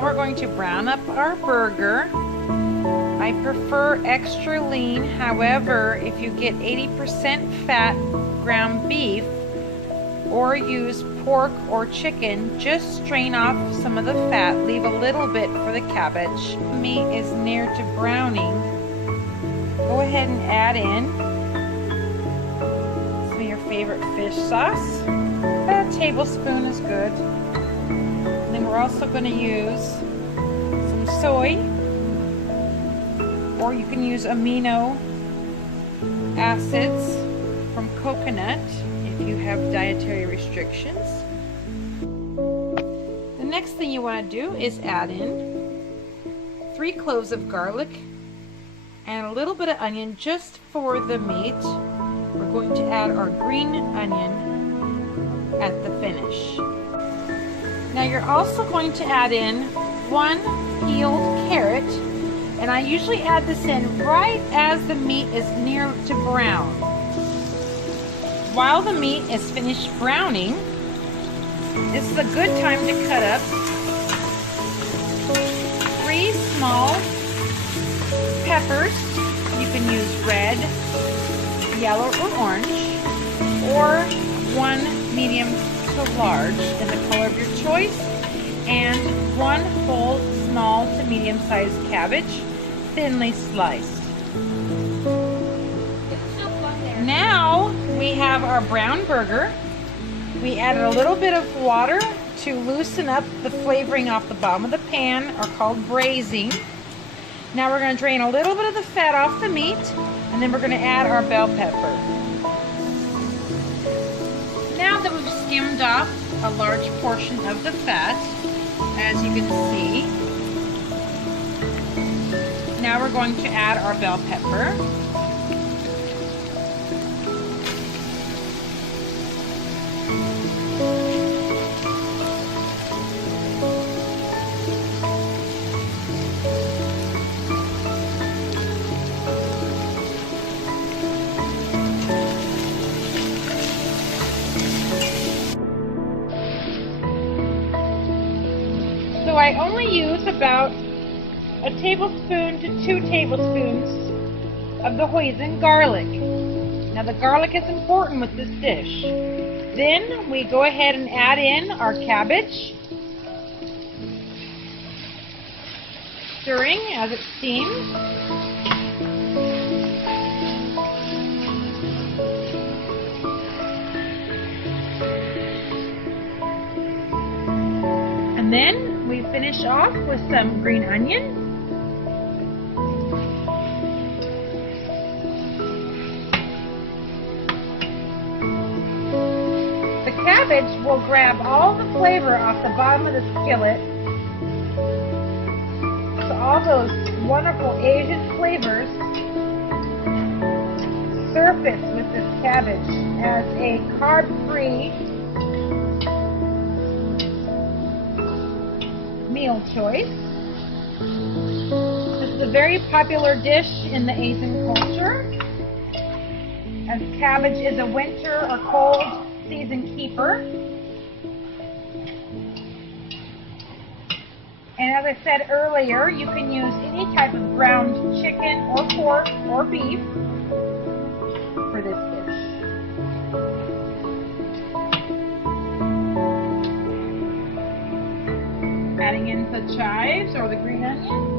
Now we're going to brown up our burger. I prefer extra lean. However, if you get 80% fat ground beef or use pork or chicken, just strain off some of the fat. Leave a little bit for the cabbage. Meat is near to browning. Go ahead and add in some of your favorite fish sauce. A tablespoon is good. And then we're also going to use some soy, or you can use amino acids from coconut if you have dietary restrictions. The next thing you want to do is add in 3 cloves of garlic and a little bit of onion just for the meat. We're going to add our green onion at the finish. Now you're also going to add in 1 peeled carrot, and I usually add this in right as the meat is near to brown. While the meat is finished browning, this is a good time to cut up 3 small peppers. You can use red, yellow, or orange, or 1 medium to large in the color of your choice, and 1 whole small to medium-sized cabbage, thinly sliced. Now we have our brown burger. We added a little bit of water to loosen up the flavoring off the bottom of the pan, or called braising. Now we're going to drain a little bit of the fat off the meat, and then we're going to add our bell pepper. Now that we've skimmed off a large portion of the fat, as you can see, now we're going to add our bell pepper. So I only use about a tablespoon to 2 tablespoons of the hoisin garlic. Now the garlic is important with this dish. Then we go ahead and add in our cabbage, stirring as it steams. And then we finish off with some green onion. The cabbage will grab all the flavor off the bottom of the skillet. So all those wonderful Asian flavors surface with this cabbage as a carb-free meal choice. This is a very popular dish in the Asian culture, as cabbage is a winter or cold season keeper. And as I said earlier, you can use any type of ground chicken or pork or beef for this dish. Adding in the chives or the green onion.